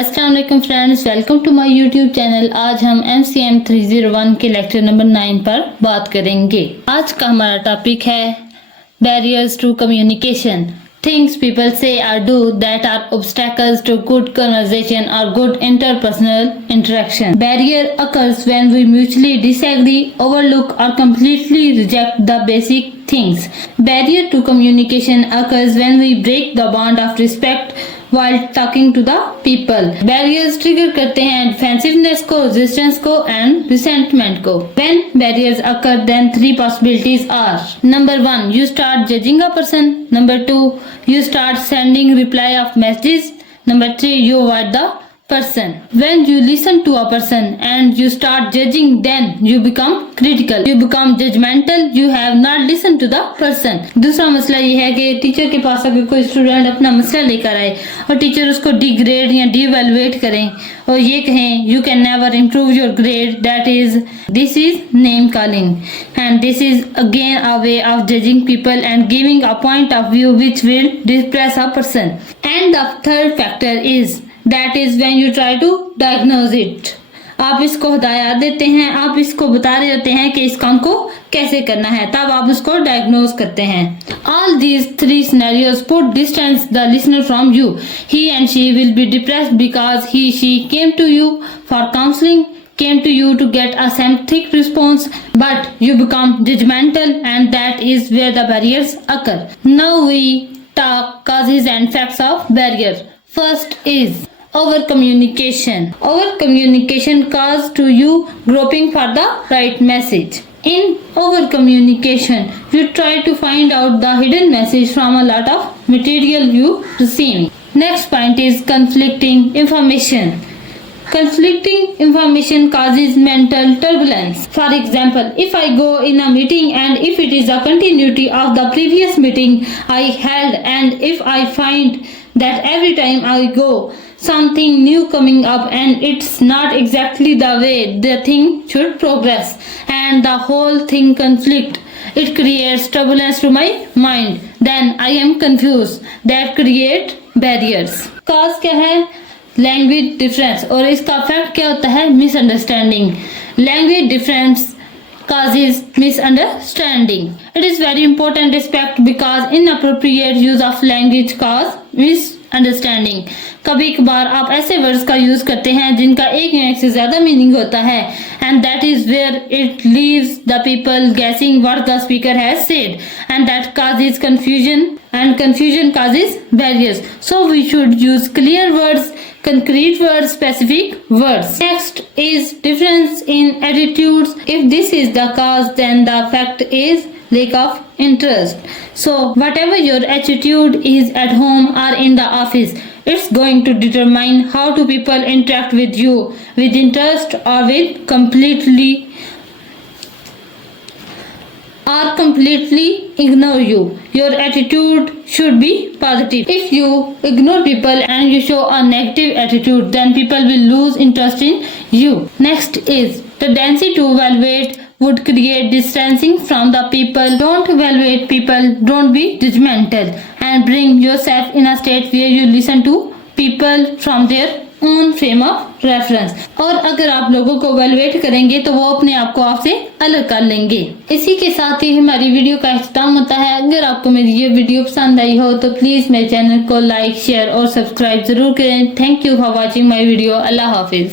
अस्सलाम वालेकुम friends, welcome to my YouTube channel. आज हम MCM 301 के लेक्चर नंबर 9 पर बात करेंगे। आज का हमारा टॉपिक है barriers to communication, things people say और do that are obstacles to good conversation और good interpersonal interaction. Barrier occurs when we mutually disagree, overlook or completely reject the basic things. Barrier to communication occurs when we break the bond of respect while talking to the people. Barriers trigger करते हैं defensiveness को, resistance को and resentment को. When barriers occur, then three possibilities are: number 1, you start judging a person. Number 2, you start sending reply of messages. Number 3, you avoid the person. When you listen to a person and you start judging, then you become critical, you become judgmental, you have not listened to the person. दूसरा मसला ये है कि teacher के पास अगर कोई student अपना मसला लेकर आए और टीचर उसको डिग्रेड या डिवेलुएट करें और ये कहें you can never improve your grade, this is name calling and this is again a way of judging people and giving a point of view which will depress a person. And the third factor is that is when you try to diagnose it. आप इसको हिदायत देते हैं, आप इसको बता रहे होते हैं कि इस काम को कैसे करना है, तब आप उसको डायग्नोज करते हैं. All these three scenarios put distance the listener from you. He and she will be depressed because she came to you for counseling, came to you to get a sympathetic response, but you become judgmental, and that is where the barriers occur. Now we talk causes and facts of barrier. First is over communication. Over communication cause to you groping for the right message. In over communication, you try to find out the hidden message from a lot of material you receive. Next point is conflicting information. Conflicting information causes mental turbulence. For example, if I go in a meeting and if it is a continuity of the previous meeting I held, and if I find that every time I go something new coming up and it's not exactly the way the thing should progress and the whole thing conflict, it creates turbulence to my mind, then I am confused. That create barriers. Cause क्या है? Language difference, और इसका effect क्या होता है? Misunderstanding. Language difference causes misunderstanding. It is very important respect because inappropriate use of language cause misunderstanding. कभी कभार आप ऐसे वर्ड्स का यूज करते हैं जिनका एक या एक से ज्यादा मीनिंग होता है, and that is where it leaves the people guessing what the speaker has said, and that causes confusion, and confusion causes barriers. So we should use clear words, concrete words, specific words. Next is difference in attitudes. If this is the cause, then the fact is lack of interest. So whatever your attitude is at home or in the office, it's going to determine how do people interact with you, with interest or with completely ignore you. Your attitude should be positive. If you ignore people and you show a negative attitude, then people will lose interest in you. Next is tendency to evaluate would create distancing from the people. Don't evaluate people, don't be judgmental, and bring yourself in a state where you listen to people from their own frame of reference. और अगर आप लोगों को evaluate करेंगे तो वो अपने आप को आपसे अलग कर लेंगे. इसी के साथ ही हमारी वीडियो का इख्तिताम होता है. अगर आपको मेरी ये वीडियो पसंद आई हो तो प्लीज मेरे चैनल को लाइक, शेयर और सब्सक्राइब जरूर करें. Thank you for watching my video. Allah Hafiz.